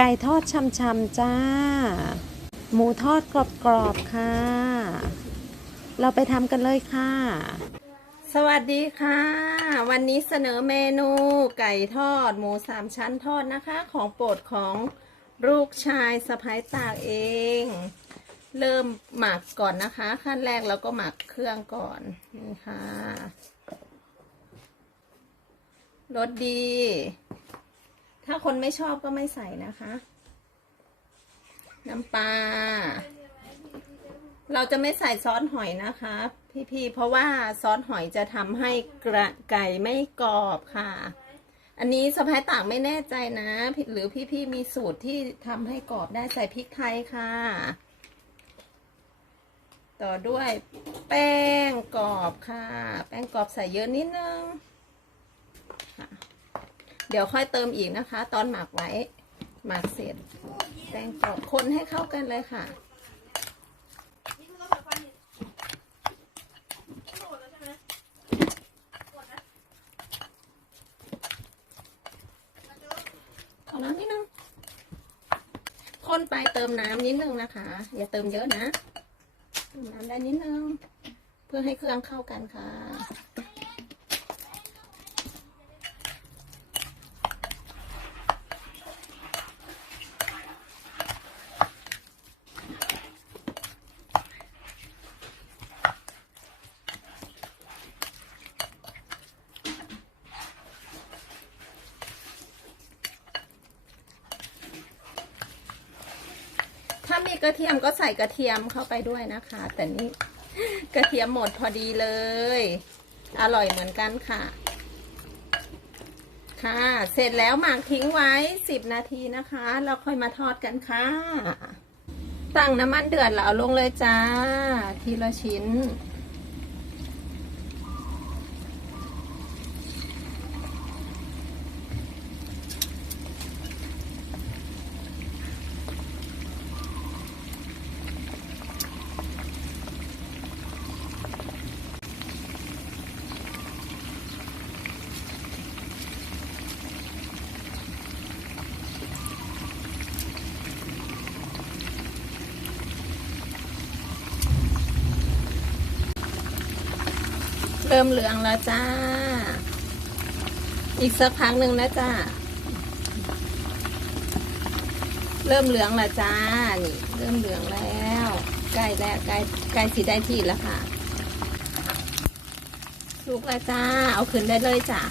ไก่ทอดชำๆจ้า หมูทอดกรอบๆค่ะ เราไปทำกันเลยค่ะ สวัสดีค่ะ วันนี้เสนอเมนูไก่ทอด หมูสามชั้นทอดนะคะ ของโปรดของลูกชายสะพ้ายตากเอง เริ่มหมักก่อนนะคะ ขั้นแรกเราก็หมักเครื่องก่อนนี่ค่ะรสดี ถ้าคนไม่ชอบก็ไม่ใส่นะคะ น้ำปลา เราจะไม่ใส่ซอสหอยนะคะ พี่ๆ เพราะว่าซอสหอยจะทำให้กระไก่ไม่กรอบค่ะ อันนี้สะพายต่างไม่แน่ใจนะ หรือพี่ๆ มีสูตรที่ทำให้กรอบได้ใส่พริกไทยค่ะ ต่อด้วยแป้งกรอบค่ะ แป้งกรอบใส่เยอะนิดนึง เดี๋ยวค่อยเติมอีกนะคะ ตอนหมักไว้ หมักเสร็จแป้งกรอบคนให้เข้ากันเลยค่ะ ขอน้ำนิดนึงคนไปเติมน้ำนิดนึงนะคะ อย่าเติมเยอะนะ น้ำได้นิดนึง เพื่อให้เครื่องเข้ากันค่ะ ถ้ามีกระเทียมก็ใส่กระเทียมเข้าไปด้วยนะคะ แต่นี่กระเทียมหมดพอดีเลย อร่อยเหมือนกันค่ะ ค่ะ เสร็จแล้วหมักทิ้งไว้สิบนาทีนะคะ เราค่อยมาทอดกันค่ะ ตั้งน้ำมันเดือดแล้วเอาลงเลยจ้า ทีละชิ้น เริ่มเหลืองแล้วจ้า อีกสักพักหนึ่งนะจ้า เริ่มเหลืองแล้วจ้า นี่ เริ่มเหลืองแล้ว ใกล้แล้วใกล้ใกล้สีได้ที่แล้วค่ะ ลูกแล้วจ้า เอาขึ้นได้เลยจ้า